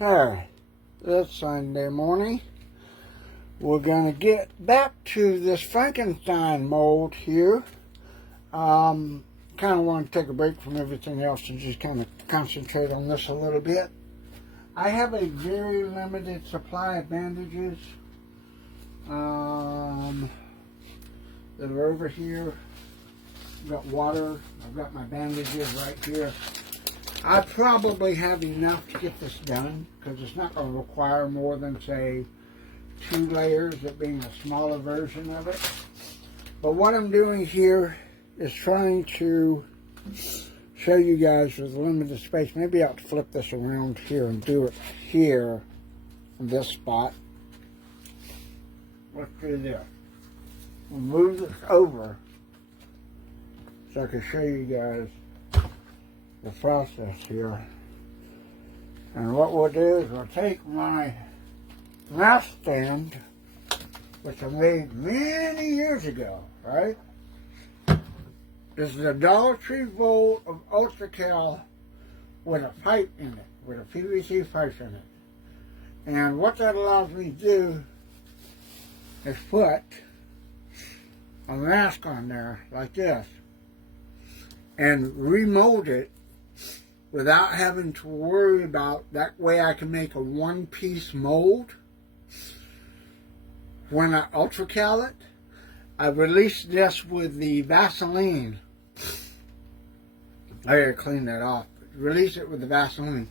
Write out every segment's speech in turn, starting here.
Okay, this Sunday morning, we're going to get back to this Frankenstein mold here. Kind of want to take a break from everything else and just kind of concentrate on this a little bit. I have a very limited supply of bandages that are over here. I've got water. I've got my bandages right here. I probably have enough to get this done because it's not going to require more than, say, 2 layers, it being a smaller version of it. But what I'm doing here is trying to show you guys with limited space. Maybe I'll flip this around here and do it here in this spot. Let's do this. We'll move this over so I can show you guys the process here. And what we'll do is we'll take my mask stand, which I made many years ago, right? This is a Dollar Tree bowl of Ultra Cal with a pipe in it, with a PVC pipe in it. And what that allows me to do is put a mask on there like this and remold it without having to worry about, that way I can make a one-piece mold. When I Ultra Cal it, I released this with the Vaseline. I gotta clean that off. Release it with the Vaseline.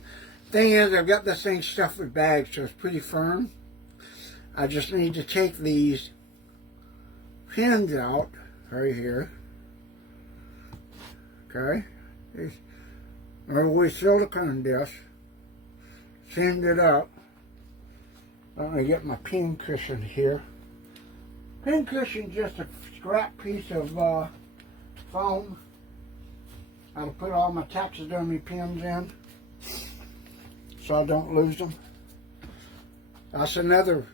Thing is, I've got this thing stuffed with bags, so it's pretty firm. I just need to take these pins out right here. Okay. We silicone this, sand it up. Let me get my pin cushion here. Pin cushion, just a scrap piece of foam. I'll put all my taxidermy pins in so I don't lose them. That's another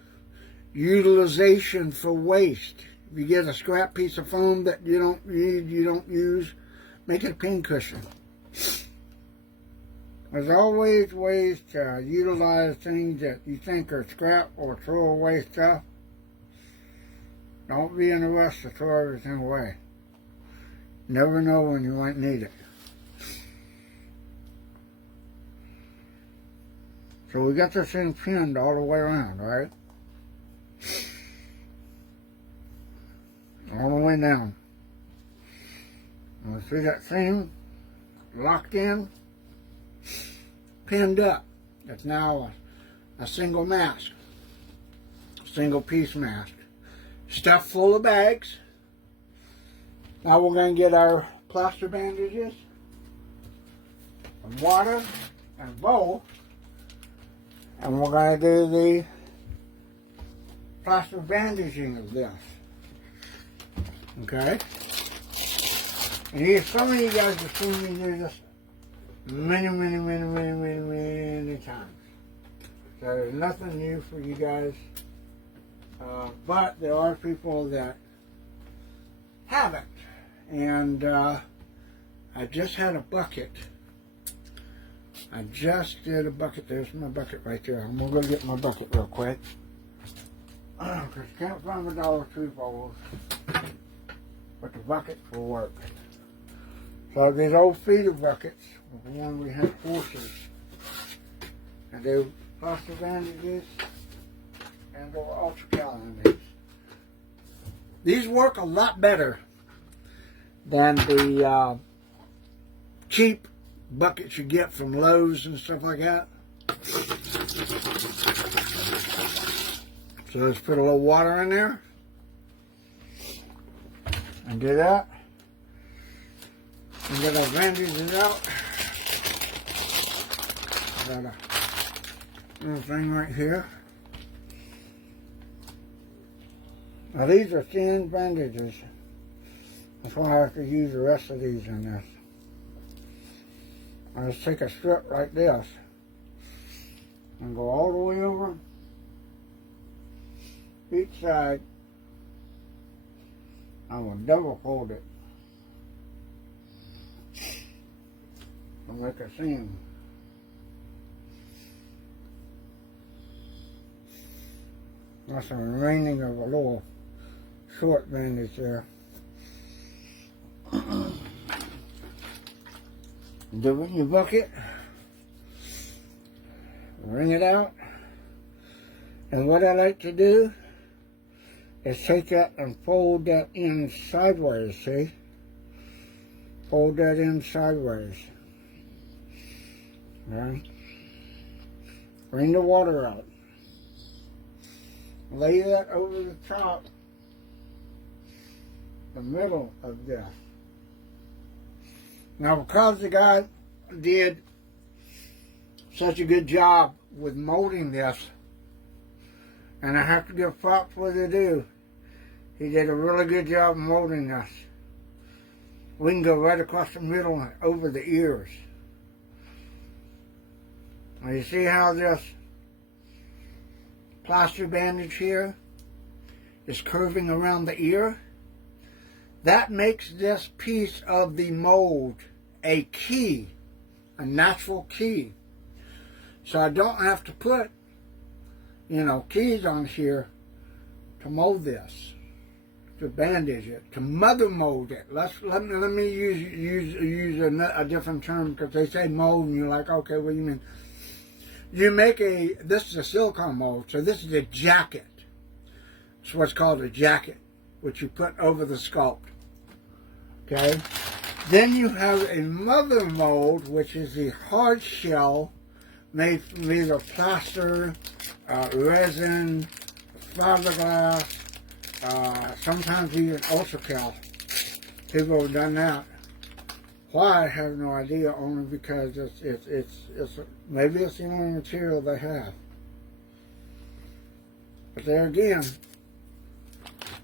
utilization for waste. If you get a scrap piece of foam that you don't need, you don't use, make it a pin cushion. There's always ways to utilize things that you think are scrap or throw away stuff. Don't be in a rush to throw everything away. Never know when you might need it. So we got this thing pinned all the way around, right? All the way down. And see that thing locked in? Pinned up. It's now a single mask, single piece mask, stuffed full of bags. Now we're going to get our plaster bandages, and water, and a bowl, and we're going to do the plaster bandaging of this. Okay? And some of you guys have seen me do this many times. So there's nothing new for you guys. But there are people that haven't. And I just had a bucket. I just did a bucket. There's my bucket right there. I'm going to go get my bucket real quick. Because you can't find my Dollar Tree bowls. But the bucket will work. So these old feeder buckets, the one we had horses, and they were plaster bandages, and they were Ultra Cal in these. These work a lot better than the cheap buckets you get from Lowe's and stuff like that. So let's put a little water in there, and do that. And get our bandages out. Got a little thing right here. Now these are thin bandages. That's why I have to use the rest of these in this. I just take a strip like this and go all the way over each side. I will double fold it. Like a seam. That's a remaining of a little short bandage there. Do it in your bucket, wring it out, and what I like to do is take that and fold that in sideways, see? Fold that in sideways. Right? Wring the water out. Lay that over the top, the middle of this. Now, because the guy did such a good job with molding this, and I have to give props what they do, he did a really good job molding this. We can go right across the middle and over the ears. Now you see how this plaster bandage here is curving around the ear? That makes this piece of the mold a key, a natural key. So I don't have to put, keys on here to mold this, to bandage it, to mother mold it. Let me use a different term, because they say mold and you're like, okay, what do you mean? You make this is a silicone mold, so this is a jacket. It's what's called a jacket, which you put over the sculpt. Okay? Then you have a mother mold, which is the hard shell made from either plaster, resin, fiberglass, sometimes even ultracal. People have done that. Why, I have no idea, only because it's maybe it's the only material they have. But there again,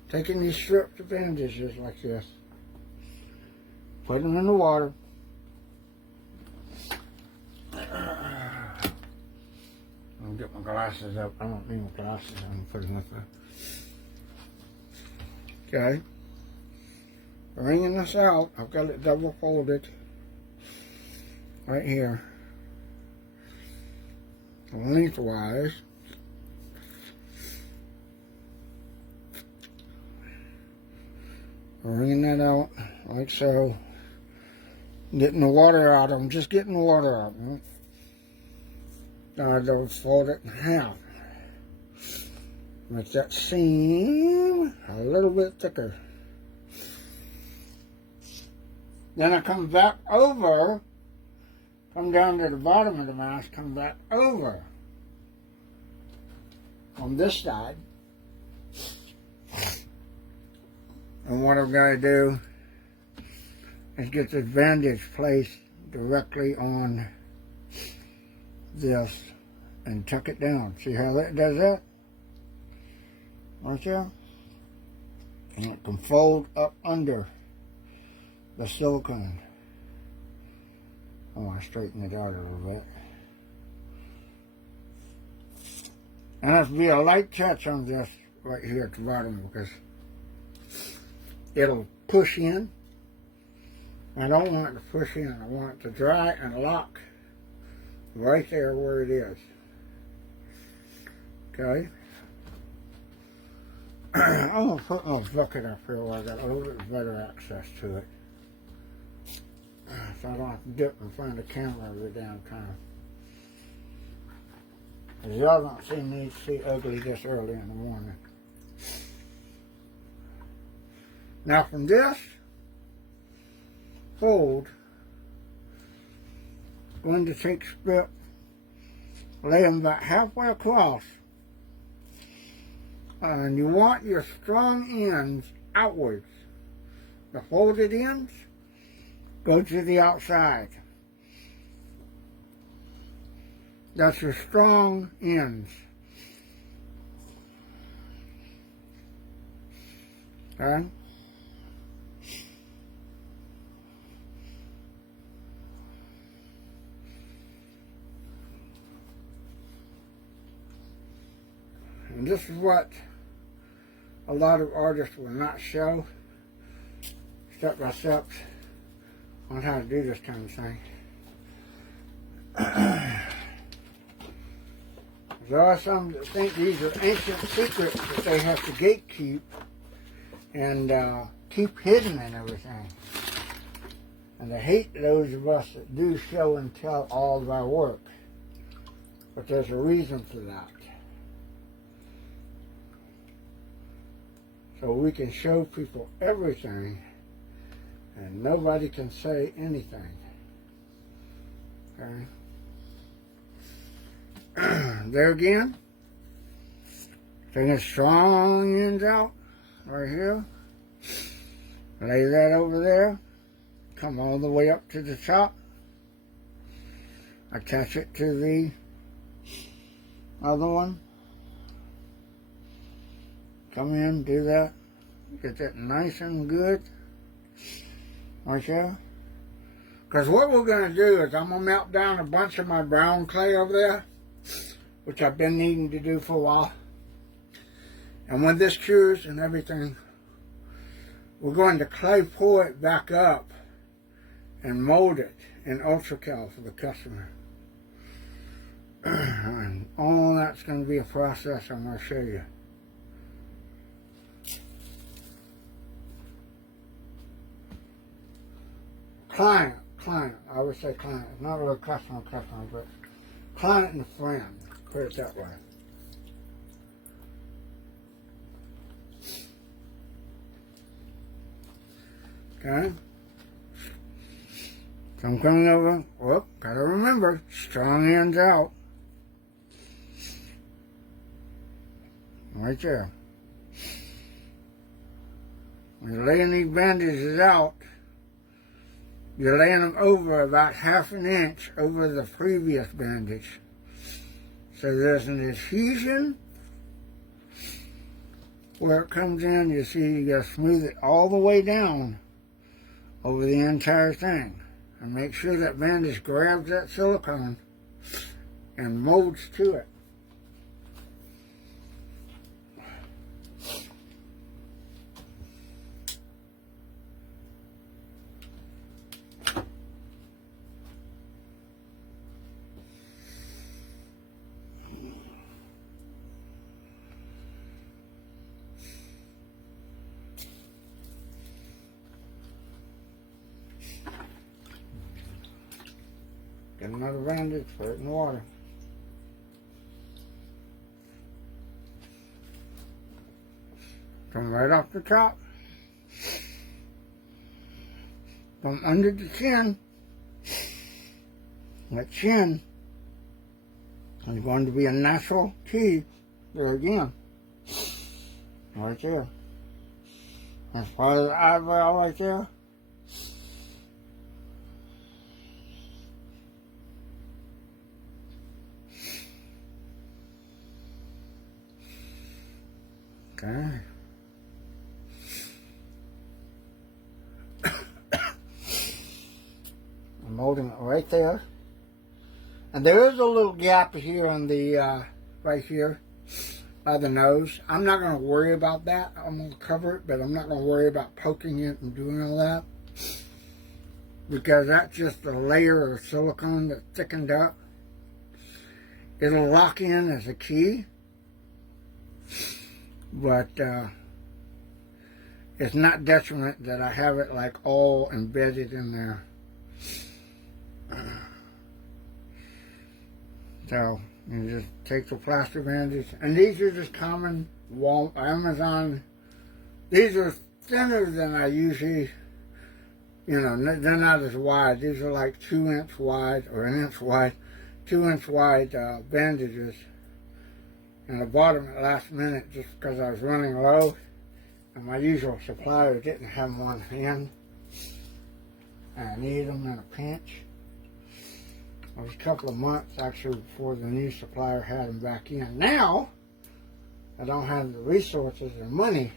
taking these strips of bandages like this, put them in the water. I'll get my glasses up. I don't need my glasses. I'm going to put them up there. Okay. Wringing this out. I've got it double folded right here, lengthwise. Wringing that out like so. Getting the water out. I'm just getting the water out. Now I don't fold it in half. Make that seam a little bit thicker. Then I come back over, come down to the bottom of the mask, come back over on this side. And what I've got to do is get this bandage placed directly on this and tuck it down. See how that does that? Right there? And it can fold up under the silicone. I want to straighten it out a little bit. And has to be a light touch on this right here at the bottom, because it'll push in. I don't want it to push in. I want it to dry and lock right there where it is. Okay. I'm going to put my bucket up here where I got a little bit better access to it, so I don't have to dip and find the camera every damn time. Because y'all don't see me see ugly this early in the morning. Now from this fold, I'm going to take strip, lay them about halfway across, and you want your strong ends outwards. The folded ends go to the outside. That's your strong ends. Okay? And this is what a lot of artists will not show step by step on how to do this kind of thing. There are some that think these are ancient secrets that they have to gatekeep and keep hidden and everything. And I hate those of us that do show and tell all of our work. But there's a reason for that. So we can show people everything and nobody can say anything. Okay? There again, taking strong ends out right here. Lay that over there. Come all the way up to the top. Attach it to the other one. Come in, do that. Get that nice and good. Right there. Because what we're going to do is I'm going to melt down a bunch of my brown clay over there, which I've been needing to do for a while. And when this cures and everything, we're going to clay pour it back up and mold it in ultracal for the customer. And all that's going to be a process I'm going to show you. Client, I would say client, not really customer, but client and friend, put it that way. Okay? So I'm coming over, whoop, gotta remember, strong ends out. Right there. When you're laying these bandages out, you're laying them over about 1/2 inch over the previous bandage. So there's an adhesion where it comes in. You see, you gotta smooth it all the way down over the entire thing. And make sure that bandage grabs that silicone and molds to it. Get another bandage, put it in the water. Come right off the top. From under the chin. That chin is going to be a natural key. There again. Right there. That's part of the eyebrow right there. Okay. I'm molding it right there. And there is a little gap here on the, right here by the nose. I'm not going to worry about that. I'm going to cover it, but I'm not going to worry about poking it and doing all that. Because that's just a layer of silicone that's thickened up. It'll lock in as a key. But it's not detriment that I have it like all embedded in there. So you just take the plaster bandage, and these are just common Amazon. These are thinner than I usually, you know, they're not as wide. These are like 2 inch wide or 1 inch wide, 2 inch wide bandages. And I bought them at last minute just because I was running low and my usual supplier didn't have them on hand. And I needed them in a pinch. It was a couple of months actually before the new supplier had them back in. Now, I don't have the resources or money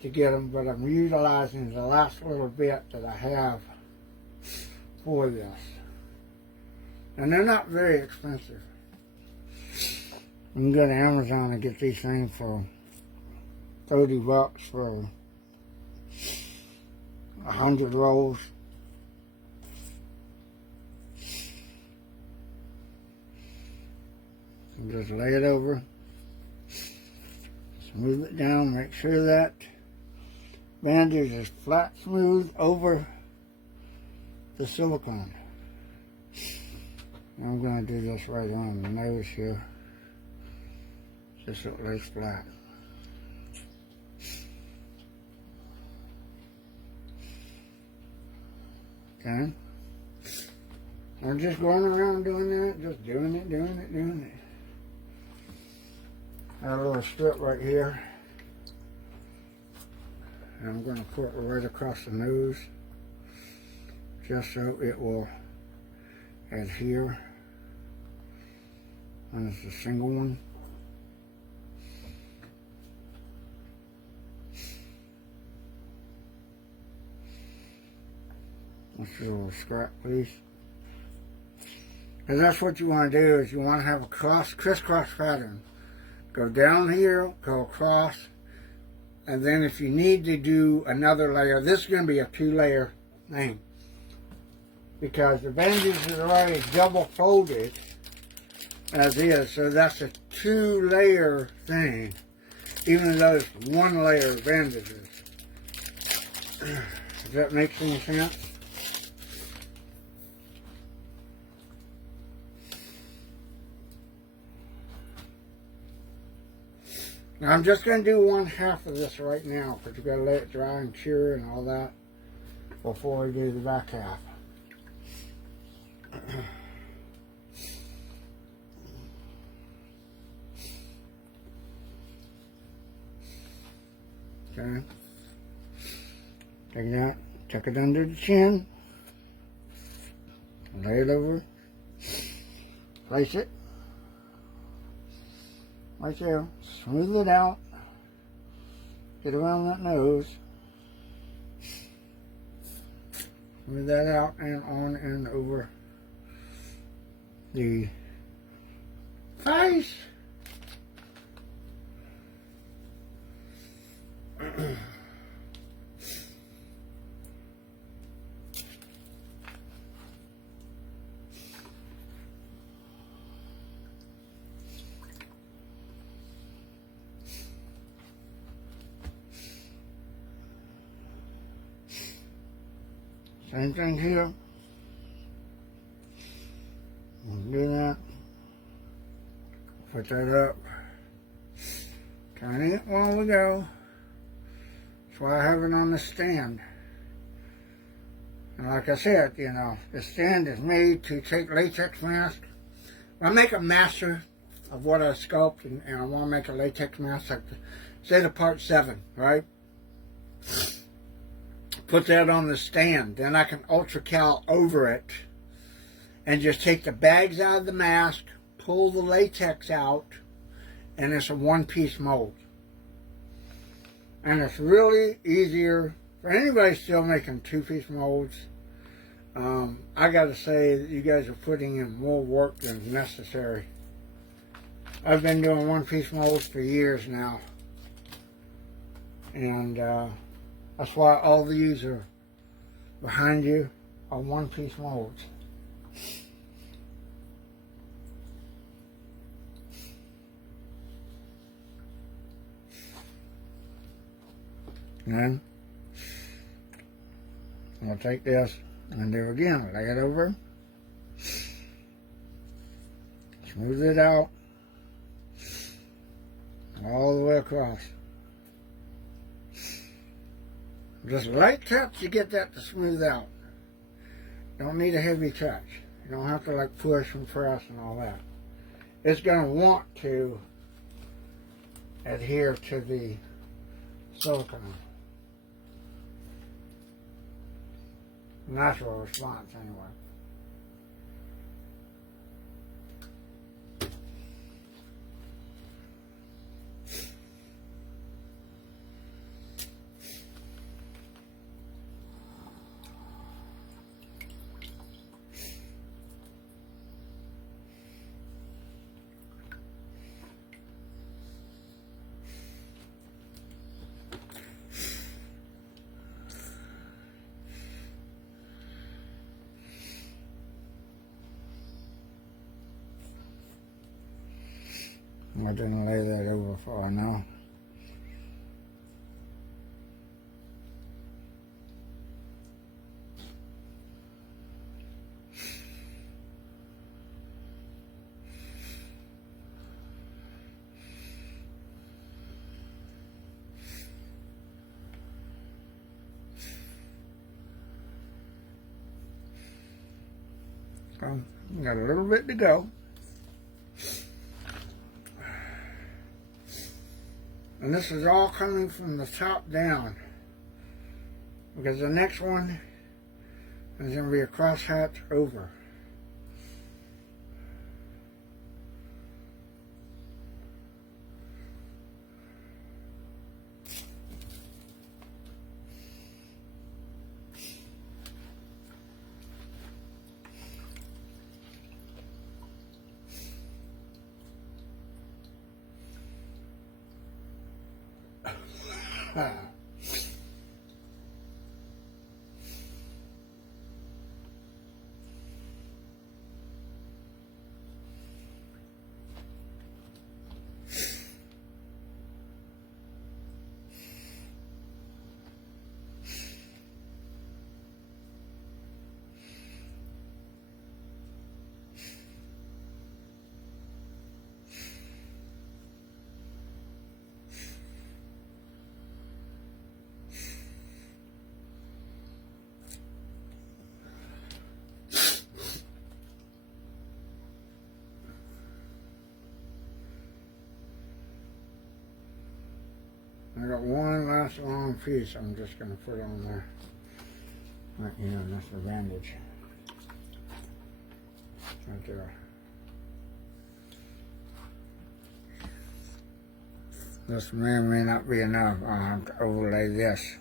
to get them, but I'm utilizing the last little bit that I have for this. And they're not very expensive. You can go to Amazon and get these things for $30 for 100 rolls. And just lay it over. Smooth it down. Make sure that bandage is flat, smooth over the silicone. Now I'm going to do this right on the nose here, just so it lays flat. Okay. I'm just going around doing that, just doing it. I have a little strip right here. And I'm going to put it right across the nose, just so it will adhere. And it's a single one. Let's do a little scrap, please. And that's what you want to do, is you want to have a crisscross pattern. Go down here, go across, and then if you need to do another layer, this is going to be a 2-layer thing, because the bandage is already double folded as is, so that's a 2-layer thing, even though it's 1-layer bandages. Does that make any sense? Now I'm just going to do 1/2 of this right now, because you've got to let it dry and cure and all that before we do the back half. Okay. Take that, tuck it under the chin, lay it over, place it. Right there, smooth it out, get around that nose, smooth that out and on and over the face. Same thing here. We'll do that. Put that up. Tiny it while we go. That's why I have it on the stand. And like I said, you know, the stand is made to take latex mask. I make a master of what I sculpt, and I want to make a latex mask, like say the part 7, right? Put that on the stand. Then I can ultracal over it and just take the bags out of the mask, pull the latex out, and it's a 1-piece mold. And it's really easier for anybody still making 2-piece molds. I gotta say that you guys are putting in more work than is necessary. I've been doing 1-piece molds for years now. And that's why all these are behind you are 1-piece molds. And I'll take this and do it again. Lay it over. Smooth it out. All the way across. Just light touch to get that to smooth out. Don't need a heavy touch. You don't have to like push and press and all that. It's going to want to adhere to the silicone. Natural response anyway. I didn't lay that over far now. Got a little bit to go. And this is all coming from the top down, because the next one is going to be a crosshatch over. I got one last long piece I'm just going to put on there. Right, you know, that's the bandage. Right there. This may or may not be enough. I'll have to overlay this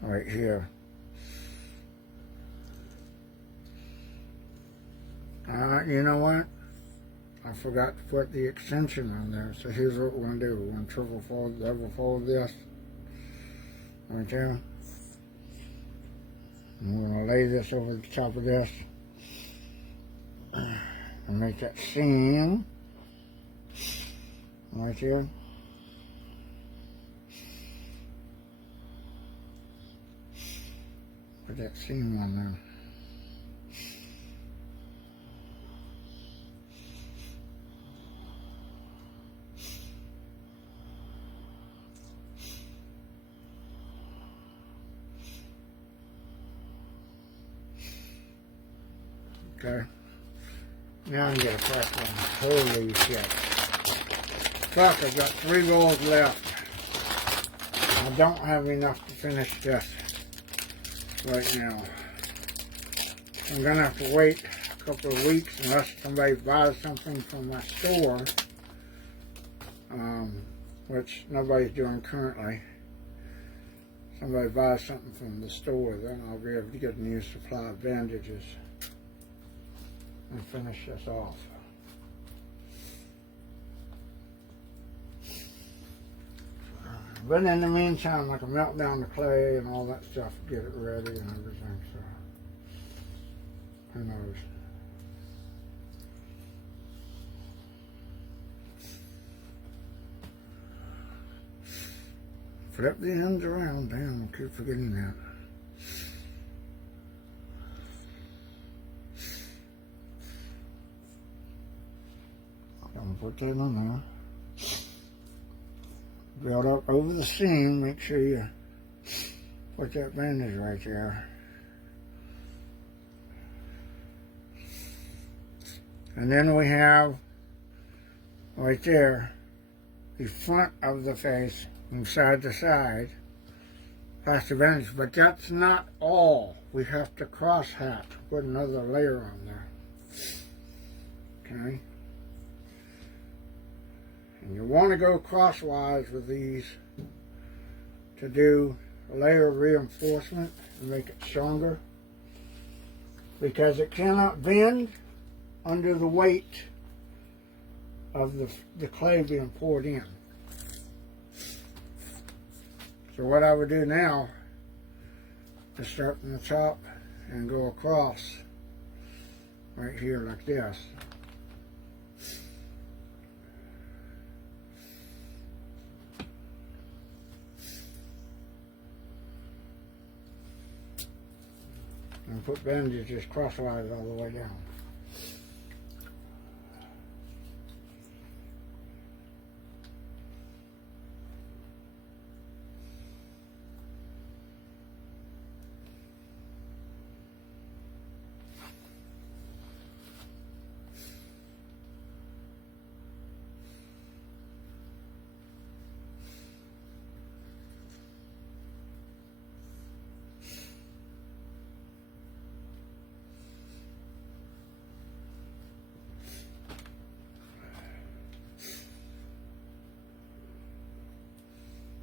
right here. You know what? I forgot to put the extension on there. So here's what we're going to do. We're going to triple fold, double fold this right there. And we're going to lay this over the top of this and make that seam right here. Put that seam on there. Okay. Now I'm going to crack one. Holy shit. Fuck, I've got 3 rolls left. I don't have enough to finish this right now. I'm going to have to wait a couple of weeks unless somebody buys something from my store, which nobody's doing currently. Somebody buys something from the store, then I'll be able to get a new supply of bandages and finish this off. But in the meantime, I can melt down the clay and all that stuff, get it ready and everything, so who knows. Flip the ends around, damn, I keep forgetting that. Put that on there. Build up over the seam. Make sure you put that bandage right there. And then we have right there the front of the face from side to side. Plaster bandage, but that's not all. We have to cross hatch. Put another layer on there. Okay. And you want to go crosswise with these to do a layer of reinforcement and make it stronger, because it cannot bend under the weight of the clay being poured in. So what I would do now is start from the top and go across right here like this. and put bandages crosswise all the way down.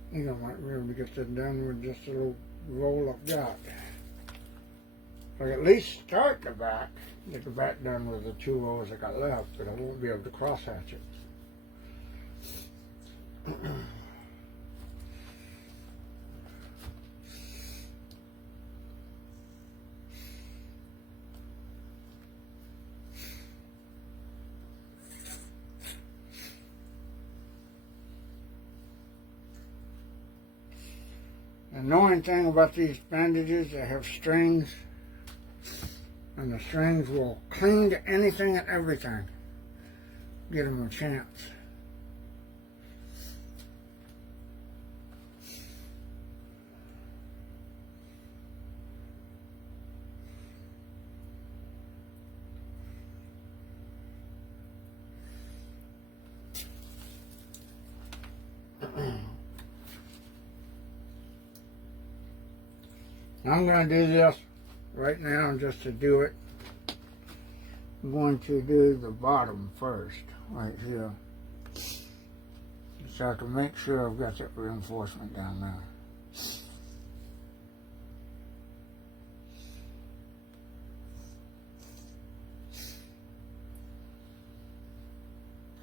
I think I might be able to get that done with just a little roll I've got. I can at least start the back, get the back done with the 2 rows I got left, but I won't be able to cross hatch it. The annoying thing about these bandages, they have strings, and the strings will cling to anything and everything. Give them a chance. I'm going to do this right now just to do it. I'm going to do the bottom first, right here. So I can make sure I've got that reinforcement down there.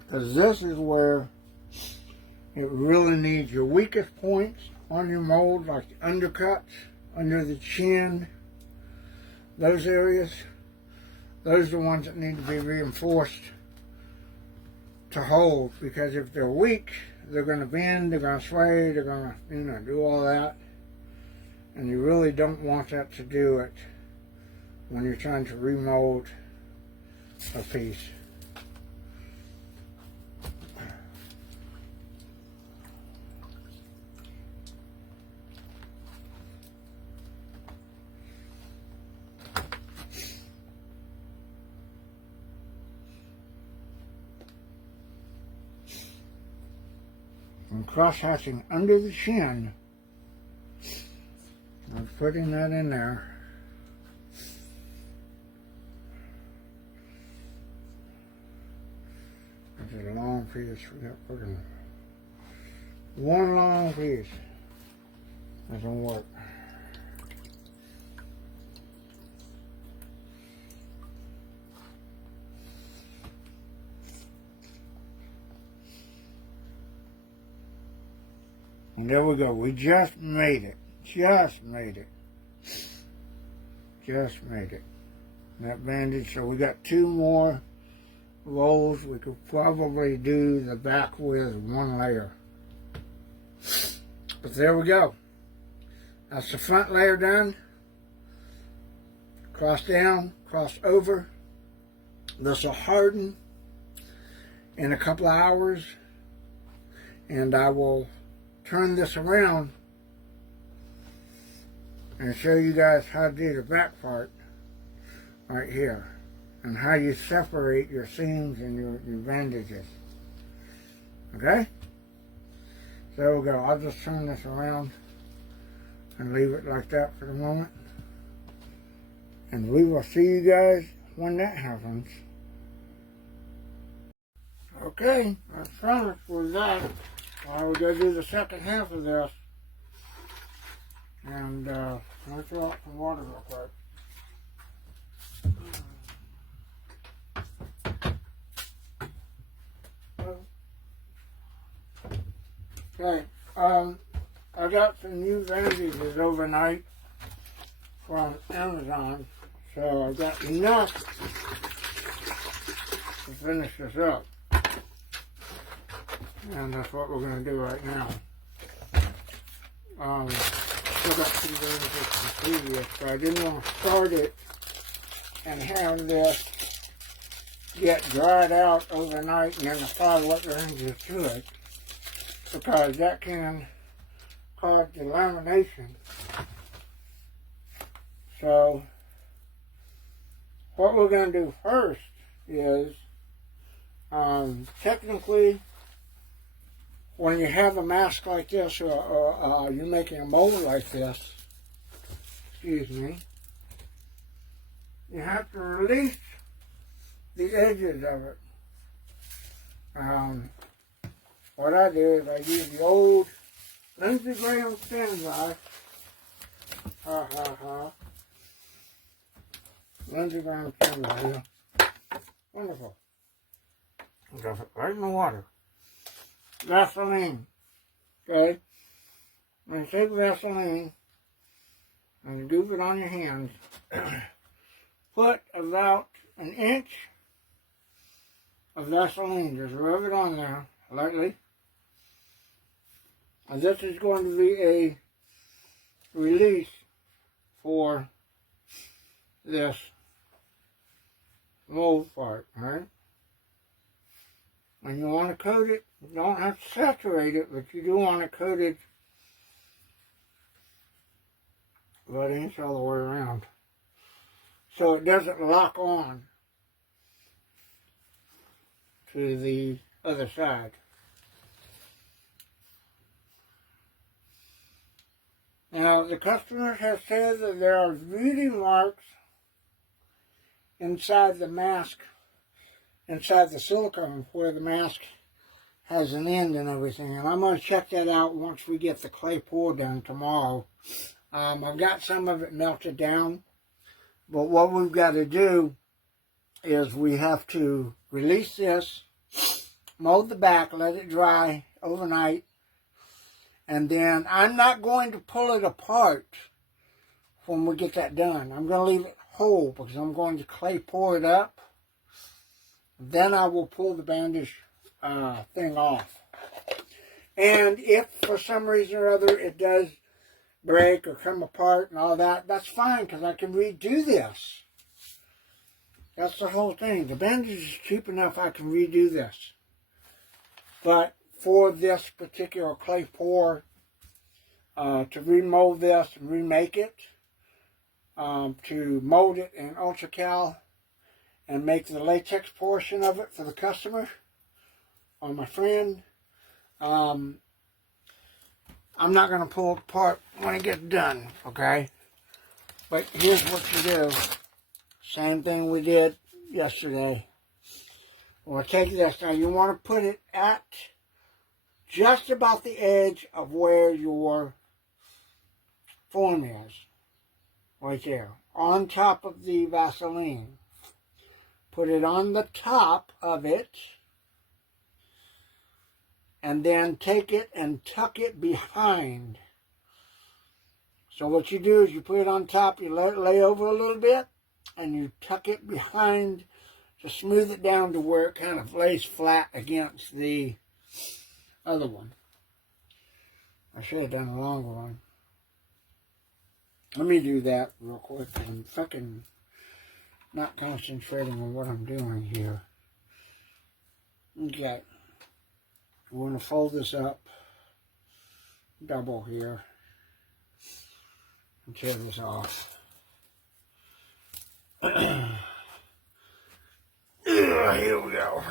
Because this is where it really needs your weakest points on your mold, like the undercuts, under the chin, those areas. Those are the ones that need to be reinforced to hold, because if they're weak, they're going to bend, they're going to sway, they're going to, do all that. And you really don't want that to do it when you're trying to remold a piece. And cross-hatching under the chin. I'm putting that in there. It's a long piece. We got to put in one long piece. Doesn't work. And there we go. We just made it. Just made it. Just made it. That bandage. So we got 2 more rolls. We could probably do the back with 1 layer. But there we go. That's the front layer done. Cross down, cross over. This will harden in a couple of hours. And I will turn this around and show you guys how to do the back part right here, and how you separate your seams and your bandages. Okay? So there we go. I'll just turn this around and leave it like that for the moment, and we will see you guys when that happens. Okay, that's finished with that. Now we're going to do the second half of this. And let's throw out some water real quick. Okay, I got some new bandages overnight from Amazon, so I've got enough to finish this up. And that's what we're going to do right now. still got 2 rows of the previous, but I didn't want to start it and have this get dried out overnight and then apply what ranges to it, because that can cause delamination. So what we're going to do first is, technically, when you have a mask like this, or you're making a mold like this, excuse me, you have to release the edges of it. What I do is I use the old Lindsey Graham standby. Lindsey Graham standby. Wonderful. Drop it right in the water. Vaseline. Okay? When you take Vaseline and you dip it on your hands, put about an inch of Vaseline. Just rub it on there lightly. And this is going to be a release for this mold part, alright? When you want to coat it, you don't have to saturate it, but you do want to coat it about an inch all the way around, so it doesn't lock on to the other side. Now, the customer has said that there are beauty marks inside the mask, inside the silicone, where the mask has an end and everything. And I'm going to check that out once we get the clay pour done tomorrow. I've got some of it melted down, but what we've got to do is we have to release this, mold the back, let it dry overnight, and then I'm not going to pull it apart when we get that done. I'm going to leave it whole because I'm going to clay pour it up. Then I will pull the bandage thing off. And if for some reason or other it does break or come apart and all that, that's fine, because I can redo this. That's the whole thing. The bandage is cheap enough, I can redo this. But for this particular clay pour, to remold this and remake it, to mold it in UltraCal and make the latex portion of it for the customer or my friend, I'm not going to pull it apart when it gets done, okay? But here's what you do. Same thing we did yesterday. We'll take this. Now you want to put it at just about the edge of where your form is. Right there. On top of the Vaseline. Put it on the top of it. And then take it and tuck it behind. So what you do is you put it on top, you let it lay over a little bit, and you tuck it behind to smooth it down to where it kind of lays flat against the other one. I should have done a longer one. Let me do that real quick. I'm fucking not concentrating on what I'm doing here. Okay. We're going to fold this up, double here, and tear this off. Here we go.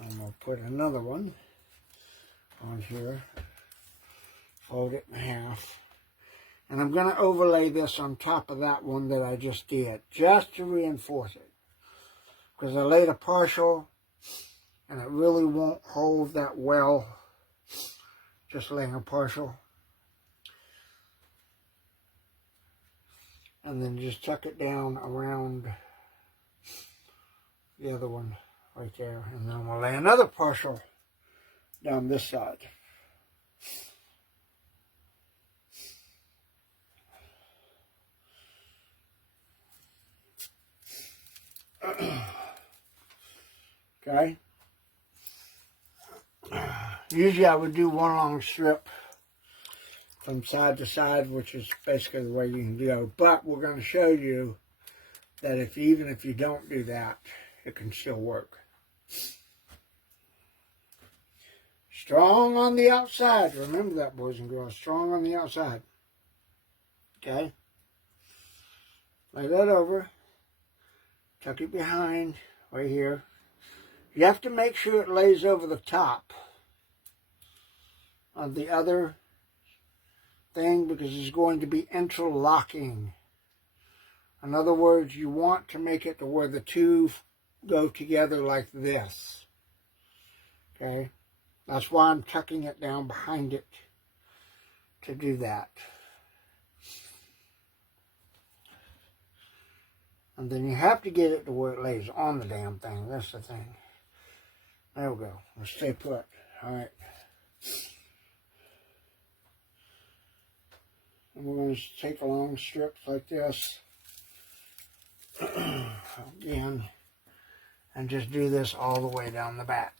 I'm going to put another one on here, fold it in half, and I'm going to overlay this on top of that one that I just did, just to reinforce it, because I laid a partial, and it really won't hold that well, just laying a partial. And then just tuck it down around the other one right there. And then we'll lay another partial down this side. Okay. Usually I would do one long strip from side to side, which is basically the way you can go. But we're going to show you that even if you don't do that, it can still work. Strong on the outside. Remember that, boys and girls. Strong on the outside. Okay? Lay that over. Tuck it behind, right here. You have to make sure it lays over the top of the other thing because it's going to be interlocking. In other words, you want to make it to where the two go together like this. Okay? That's why I'm tucking it down behind it to do that. And then you have to get it to where it lays on the damn thing. That's the thing. There we go. Let's stay put. Alright. And we're going to take long strips like this. Again. And just do this all the way down the back.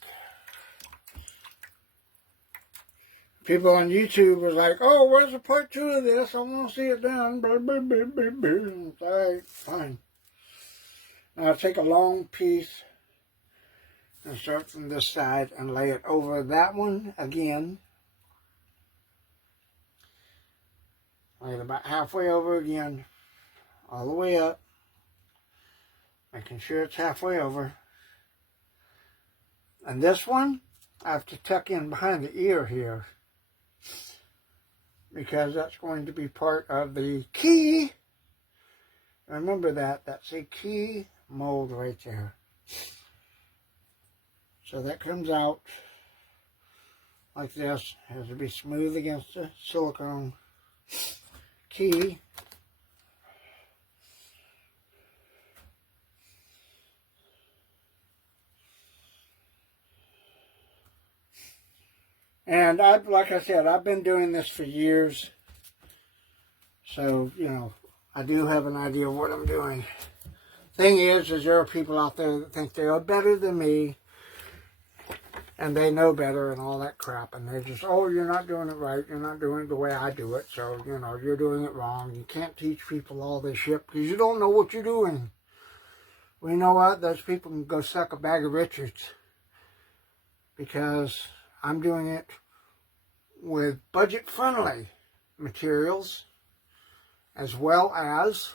People on YouTube was like, oh, where's the part 2 of this? I want to see it done. Blah, blah, blah, blah, blah. Alright, fine. Now I'll take a long piece and start from this side and lay it over that one again. Lay it about halfway over again, all the way up, making sure it's halfway over. And this one, I have to tuck in behind the ear here because that's going to be part of the key. Remember that, that's a key mold right there. So that comes out like this. It has to be smooth against the silicone key. And like I said, I've been doing this for years. So, you know, I do have an idea of what I'm doing. Thing is there are people out there that think they are better than me. And they know better and all that crap. And they're just, oh, you're not doing it right. You're not doing it the way I do it. So, you know, you're doing it wrong. You can't teach people all this shit because you don't know what you're doing. Well, you know what? Those people can go suck a bag of Richards. Because I'm doing it with budget-friendly materials as well as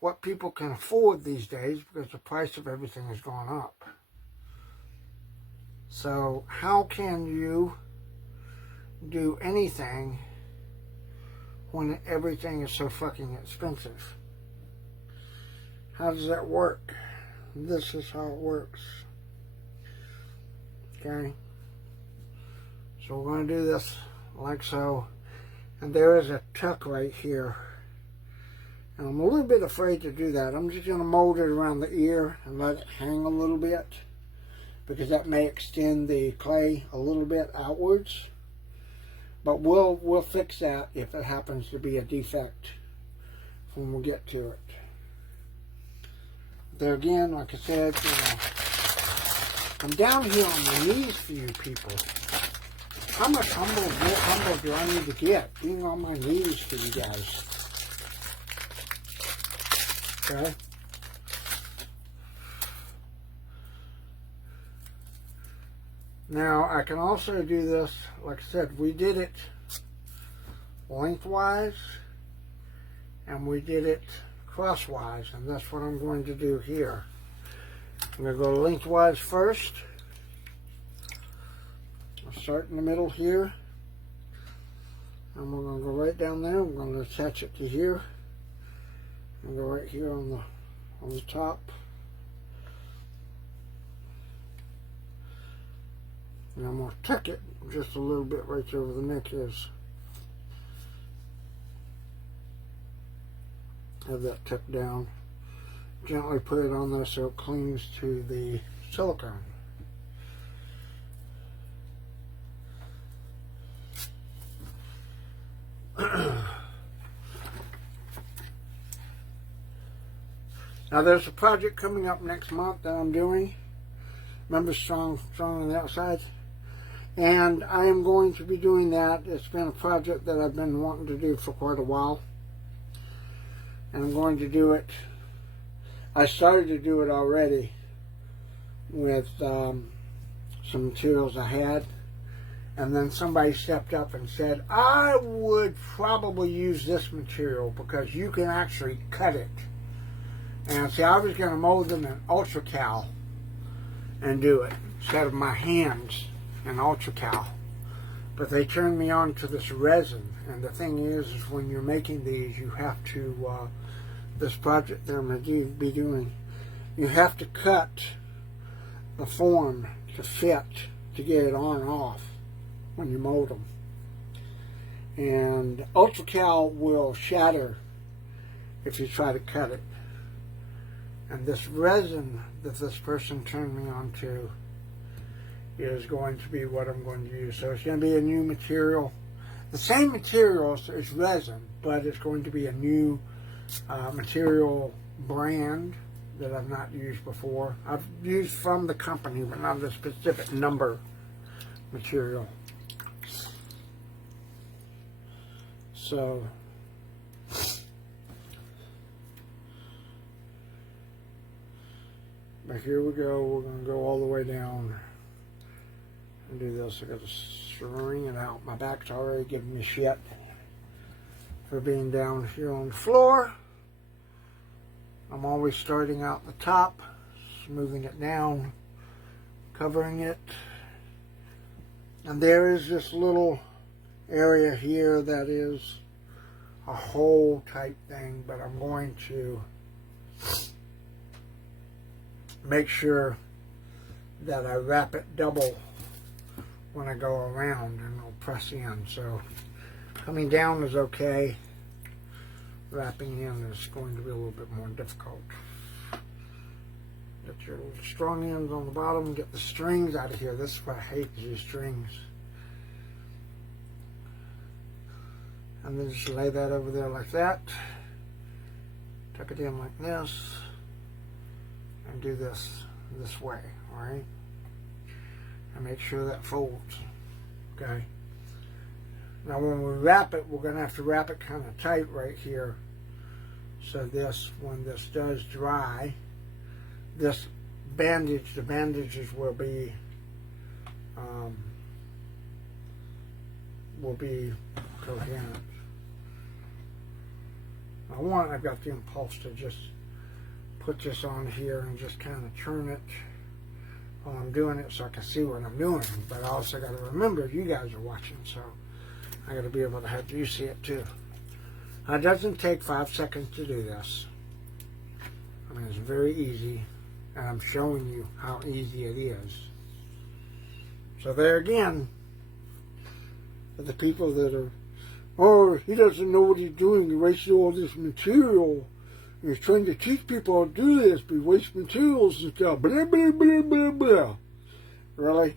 what people can afford these days because the price of everything has gone up. So how can you do anything when everything is so fucking expensive? How does that work? This is how it works. Okay, so we're going to do this like so, and there is a tuck right here, and I'm a little bit afraid to do that. I'm just going to mold it around the ear and let it hang a little bit, because that may extend the clay a little bit outwards, but we'll fix that if it happens to be a defect when we get to it. There again, like I said, you know, I'm down here on my knees for you people. How much more humble do I need to get being on my knees for you guys? Okay? Now, I can also do this, like I said, we did it lengthwise and we did it crosswise, and that's what I'm going to do here. I'm going to go lengthwise first. I'll start in the middle here. And we're going to go right down there. I'm going to attach it to here. And go right here on the top. And I'm going to tuck it just a little bit right there where the neck is. Have that tucked down. Gently put it on there so it clings to the silicone. Now there's a project coming up next month that I'm doing. Remember strong on the outside? And I am going to be doing that. It's been a project that I've been wanting to do for quite a while. And I'm going to do it. I started to do it already with some materials I had. And then somebody stepped up and said, I would probably use this material because you can actually cut it. And see, I was going to mold them in ultracal and do it instead of my hands in ultracal. But they turned me on to this resin. And the thing is when you're making these, you have to, this project that I'm going to be doing, you have to cut the form to fit to get it on and off when you mold them. And ultracal will shatter if you try to cut it. And this resin that this person turned me on to is going to be what I'm going to use. So it's going to be a new material. The same materials as resin, but it's going to be a new material brand that I've not used before. I've used from the company, but not a specific number material. So, but here we go. We're going to go all the way down and do this. I got to string it out. My back's already giving me shit for being down here on the floor. I'm always starting out the top, smoothing it down, covering it. And there is this little area here that is a hole type thing, but I'm going to make sure that I wrap it double when I go around, and I'll press in. So coming down is okay. Wrapping in is going to be a little bit more difficult. Get your strong ends on the bottom, get the strings out of here. This is what I hate, these strings. And then just lay that over there like that. Tuck it in like this. And do this way, alright? And make sure that folds, okay? Now when we wrap it, we're going to have to wrap it kind of tight right here. So this, when this does dry, this bandage, the bandages will be coherent. I've got the impulse to just put this on here and just kind of turn it while I'm doing it so I can see what I'm doing. But I also got to remember you guys are watching, so I got to be able to have you see it too. It doesn't take 5 seconds to do this. I mean, it's very easy, and I'm showing you how easy it is. So there again, for the people that are, oh, he doesn't know what he's doing, he wasted all this material. He's trying to teach people how to do this, but he wastes materials and stuff. Blah, blah, blah, blah, blah. Really?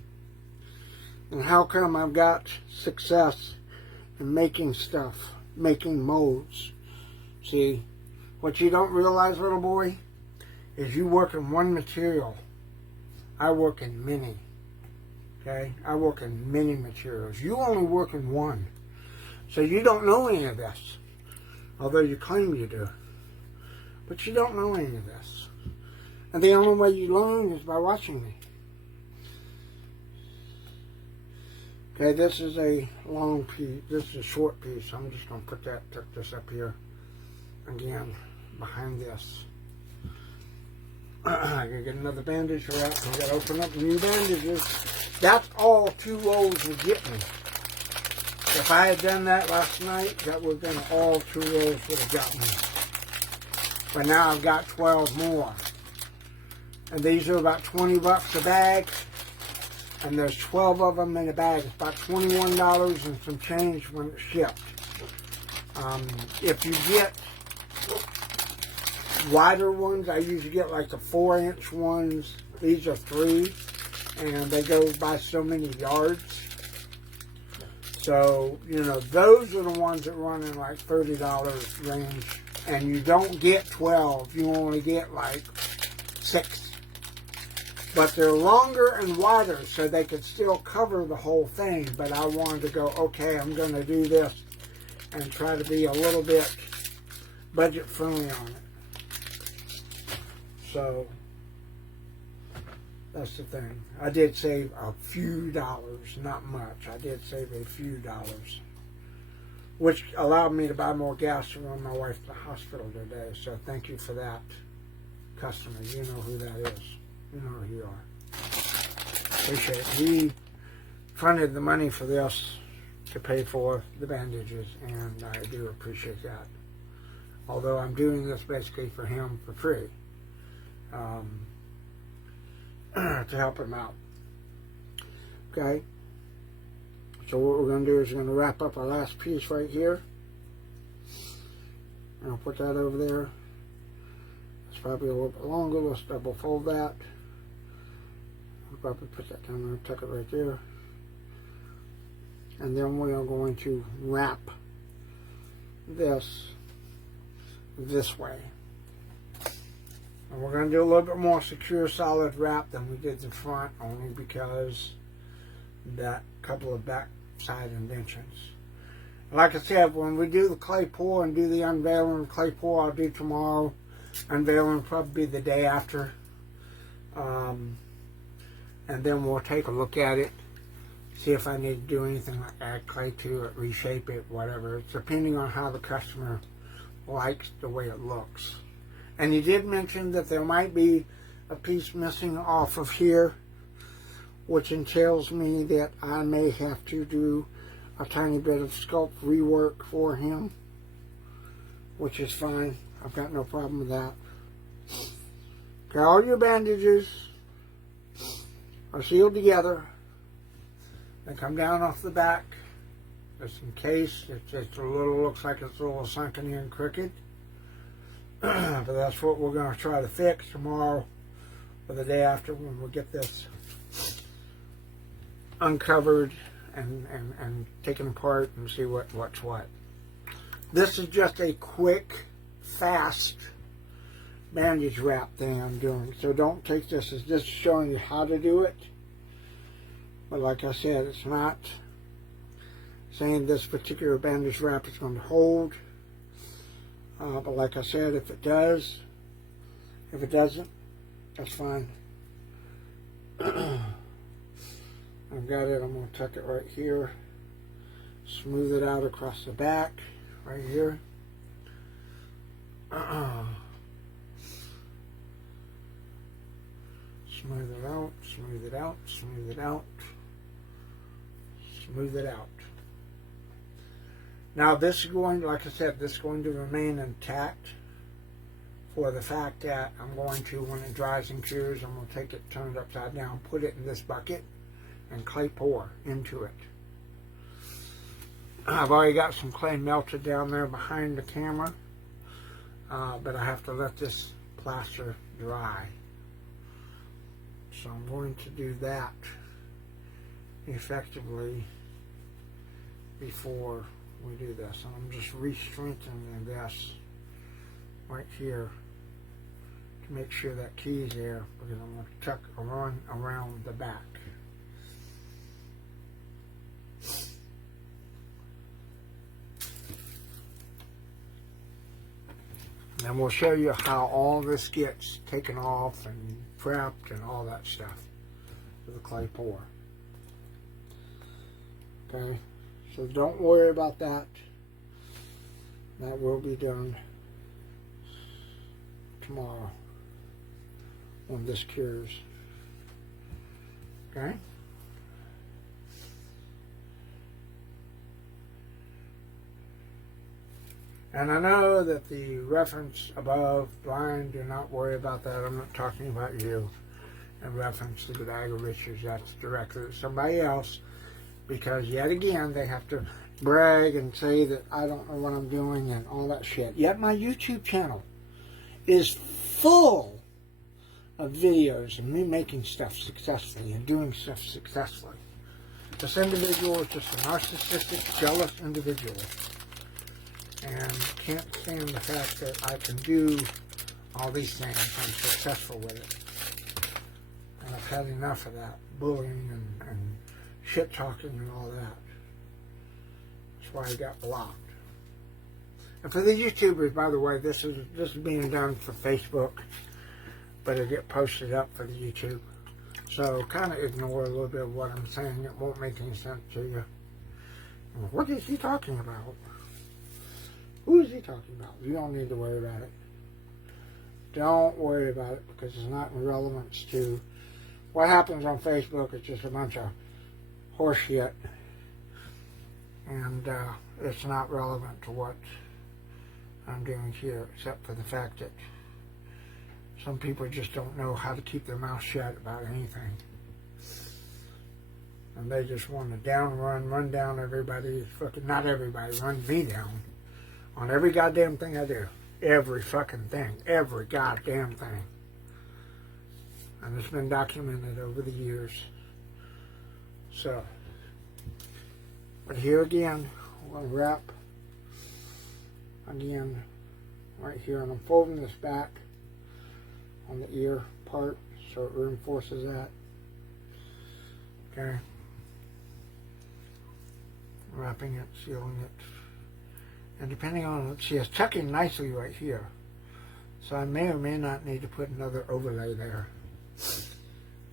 And how come I've got success in making stuff, making molds? See, what you don't realize, little boy, is you work in one material. I work in many. Okay? I work in many materials. You only work in one. So you don't know any of this. Although you claim you do. But you don't know any of this. And the only way you learn is by watching me. Okay, this is a long piece. This is a short piece. I'm just going to tuck this up here. Again, behind this. I gotta get another bandage for that. I gotta open up new bandages. That's all 2 rolls would get me. If I had done that last night, that would have been all 2 rolls would have got me. But now I've got 12 more. And these are about 20 bucks a bag. And there's 12 of them in a bag. It's about $21 and some change when it's shipped. If you get wider ones, I usually get like the 4-inch ones. These are 3. And they go by so many yards. So, you know, those are the ones that run in like $30 range. And you don't get 12. You only get like 6. But they're longer and wider, so they could still cover the whole thing. But I wanted to go, okay, I'm going to do this and try to be a little bit budget friendly on it. So that's the thing. I did save a few dollars, not much. I did save a few dollars, which allowed me to buy more gas to run my wife to the hospital today. So thank you for that, customer. You know who that is. You know who you are. Appreciate it. He fronted the money for this to pay for the bandages, and I do appreciate that. Although I'm doing this basically for him for free, to help him out. Okay. So what we're going to do is we're going to wrap up our last piece right here. I'll put that over there. It's probably a little bit longer. Let's double fold that. I'll probably put that down there, tuck it right there. And then we are going to wrap this way. And we're going to do a little bit more secure solid wrap than we did the front, only because that couple of backside indentions. Like I said, when we do the clay pour and do the unveiling, clay pour I'll do tomorrow. Unveiling will probably be the day after. And then we'll take a look at it, see if I need to do anything like add clay to it, reshape it, whatever. It's depending on how the customer likes the way it looks. And you did mention that there might be a piece missing off of here, which entails me that I may have to do a tiny bit of sculpt rework for him, which is fine. I've got no problem with that. Okay, all your bandages are sealed together. They come down off the back, just in case it's a little, looks like it's a little sunken in crooked. But that's what we're going to try to fix tomorrow or the day after when we get this uncovered and taken apart and see what's what. This is just a quick, fast bandage wrap thing I'm doing. So don't take this as just showing you how to do it. But like I said, it's not saying this particular bandage wrap is going to hold. But like I said, if it does, if it doesn't, that's fine. I've got it. I'm going to tuck it right here. Smooth it out across the back, right here. Smooth it out, smooth it out, smooth it out, smooth it out. Now this is going, like I said, this is going to remain intact for the fact that I'm going to, when it dries and cures, I'm going to take it, turn it upside down, put it in this bucket, and clay pour into it. I've already got some clay melted down there behind the camera, but I have to let this plaster dry. So I'm going to do that effectively before we do this. And I'm just re-strengthening this right here to make sure that key is there, because I'm going to tuck a run around the back. And we'll show you how all this gets taken off and prepped and all that stuff with the clay pour. Okay, so don't worry about that. That will be done tomorrow when this cures. Okay. And I know that the reference above, blind, do not worry about that. I'm not talking about you. In reference to the Dagger Richards, that's directed at somebody else. Because yet again, they have to brag and say that I don't know what I'm doing and all that shit. Yet my YouTube channel is full of videos of me making stuff successfully and doing stuff successfully. This individual is just a narcissistic, jealous individual. And can't stand the fact that I can do all these things. I'm successful with it. And I've had enough of that bullying and shit talking and all that. That's why he got blocked. And for the YouTubers, by the way, this is being done for Facebook, but it'll get posted up for the YouTube. So kind of ignore a little bit of what I'm saying. It won't make any sense to you. What is he talking about? Who is he talking about? You don't need to worry about it. Don't worry about it, because it's not in relevance to what happens on Facebook. It's just a bunch of horse shit. And it's not relevant to what I'm doing here, except for the fact that some people just don't know how to keep their mouth shut about anything. And they just want to run down everybody. Fucking, not everybody, run me down on every goddamn thing I do. Every fucking thing. Every goddamn thing. And it's been documented over the years. So, but here again, we'll wrap again right here, and I'm folding this back on the ear part so it reinforces that. Okay. Wrapping it, sealing it. And depending on, see, it's tucking nicely right here. So I may or may not need to put another overlay there.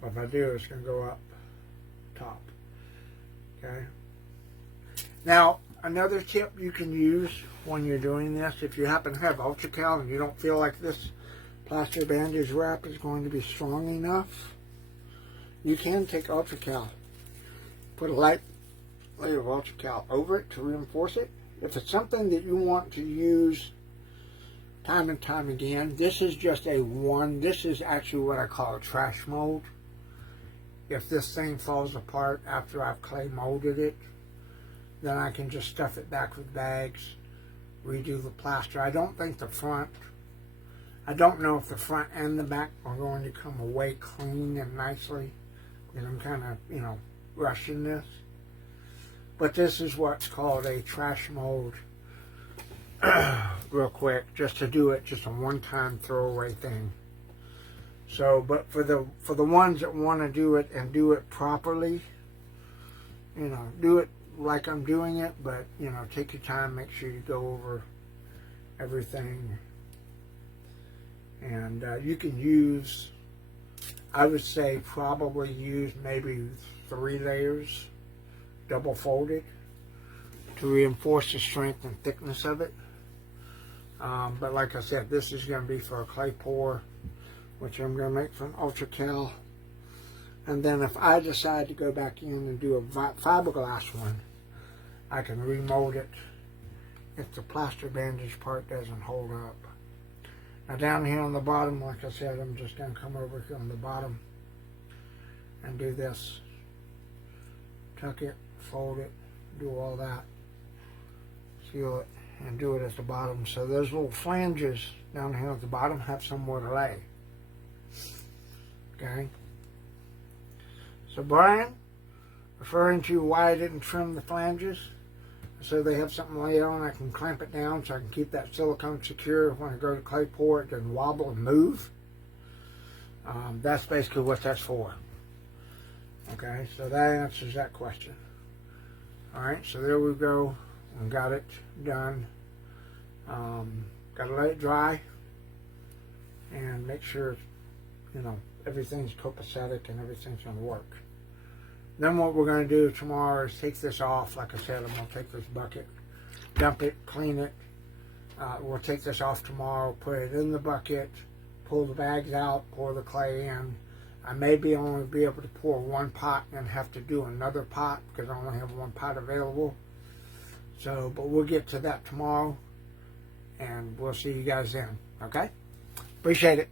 But if I do, it's going to go up top. Okay. Now, another tip you can use when you're doing this, if you happen to have ultracal and you don't feel like this plaster bandage wrap is going to be strong enough, you can take ultracal, put a light layer of ultracal over it to reinforce it. If it's something that you want to use time and time again, this is just this is actually what I call a trash mold. If this thing falls apart after I've clay molded it, then I can just stuff it back with bags, redo the plaster. I don't think the front, I don't know if the front and the back are going to come away clean and nicely, because I'm kind of, rushing this. But this is what's called a trash mold, real quick, just to do it, just a one-time throwaway thing. So, but for the ones that want to do it and do it properly, do it like I'm doing it, but, take your time, make sure you go over everything. And you can use, I would say probably use maybe 3 layers, double folded, to reinforce the strength and thickness of it. But like I said, this is going to be for a clay pour, which I'm going to make from ultracal. And then if I decide to go back in and do a fiberglass one, I can remold it if the plaster bandage part doesn't hold up. Now down here on the bottom, like I said, I'm just going to come over here on the bottom and do this. Tuck it, fold it, do all that, seal it, and do it at the bottom. So those little flanges down here at the bottom have somewhere to lay. Okay? So Brian, referring to why I didn't trim the flanges, so they have something to lay on, I can clamp it down so I can keep that silicone secure. When I go to clay pour, it doesn't wobble and move. That's basically what that's for. Okay, so that answers that question. Alright, so there we go. And got it done. Got to let it dry and make sure, everything's copacetic and everything's going to work. Then what we're going to do tomorrow is take this off. Like I said, I'm going to take this bucket, dump it, clean it. We'll take this off tomorrow, put it in the bucket, pull the bags out, pour the clay in. I may only be able to pour 1 pot and have to do another pot because I only have 1 pot available. So, but we'll get to that tomorrow, and we'll see you guys then. Okay? Appreciate it.